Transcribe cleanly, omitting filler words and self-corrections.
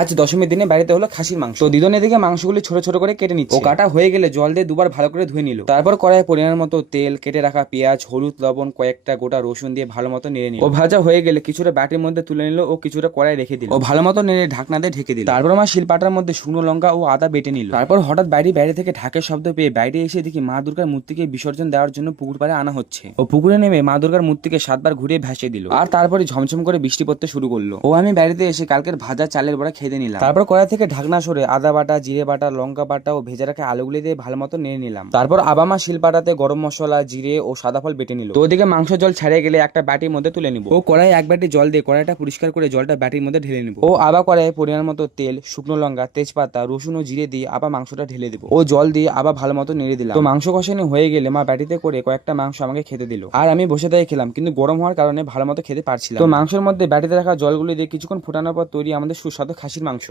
আজ দশমীর দিনে বাড়িতে হলো খাসির মাংস। তো দিদন এদিকে মাংসগুলি ছোট ছোট করে কেটে নিচ্ছে। ও কাটা হয়ে গেলে জল দিয়ে দুবার ভালো করে ধুয়ে নিল। তারপর কড়াইয়ে পরিমাণ মতো তেল, কেটে রাখা পেঁয়াজ, হলুদ, লবণ, কয়েকটা গোটা রসুন দিয়ে ভালো মতো নেড়ে নিল। ও ভাজা হয়ে গেলে কিছুটা বাটির মধ্যে তুলে নিল ও কিছুটা কড়াই রেখে দিল। ও ভালো মতো নেড়ে ঢাকনা দিয়ে ঢেকে দিল। তারপর মা শিলপাটার মধ্যে শুকনো লঙ্কা ও আদা বেটে নিল। তারপর হঠাৎ বাইরে থেকে ঢাকের শব্দ পেয়ে বাইরে এসে দেখি মা দুর্গার মূর্তিকে বিসর্জন দেওয়ার জন্য পুকুর পাড়ে আনা হচ্ছে। ও পুকুরে নেমে মা দুর্গার মূর্তিকে 7 বার ঘুরিয়ে ভাসিয়ে দিল। আর তারপরে ঝমঝম করে বৃষ্টি পড়তে শুরু করলো। ও আমি বাড়িতে এসে কালকের ভাজা চালের বড়া খেতে নিলাম। তারপর কড়াই থেকে ঢাকনা সরে আদা বাটা, জিরে বাটা, লঙ্কা বাটা ও ভেজে রাখা আলুগুলি দিয়ে ভালো মতো নিয়ে নিলাম। তারপর আবামা শিলপাটাতে গরম মশলা, জিরে ও সাদা ফল বেটে নিল। তো ওদিকে মাংস জল ছাড়িয়ে গেলে একটা বাটির মধ্যে তুলে নিব। ও কড়াই এক বাটি জল দিয়ে কড়াইটা পরিষ্কার করে জলটা বাটির মধ্যে ঢেলে নিব। ও আবার কড়াইয়ে পরিমাণ মতো তেল, শুকনো লঙ্কা, তেজপাতা, রসুন ও জিরে দিয়ে আবার মাংসটা ঢেলে দেবো। ও জল দিয়ে আবার ভালো মতো নেড়ে দিলাম। তো মাংস কষানো হয়ে গেলে মা বাটিতে করে কয়েকটা মাংস আমাকে খেতে দিল। আর আমি বসে থেকে খেলাম, কিন্তু গরম হওয়ার কারণে ভালো মতো খেতে পারছিলাম। তো মাংসের মধ্যে বাটিতে রাখা জলগুলি দিয়ে কিছুক্ষণ ফোটানোর পর তৈরি আমাদের সুস্বাদু খাসির মাংস।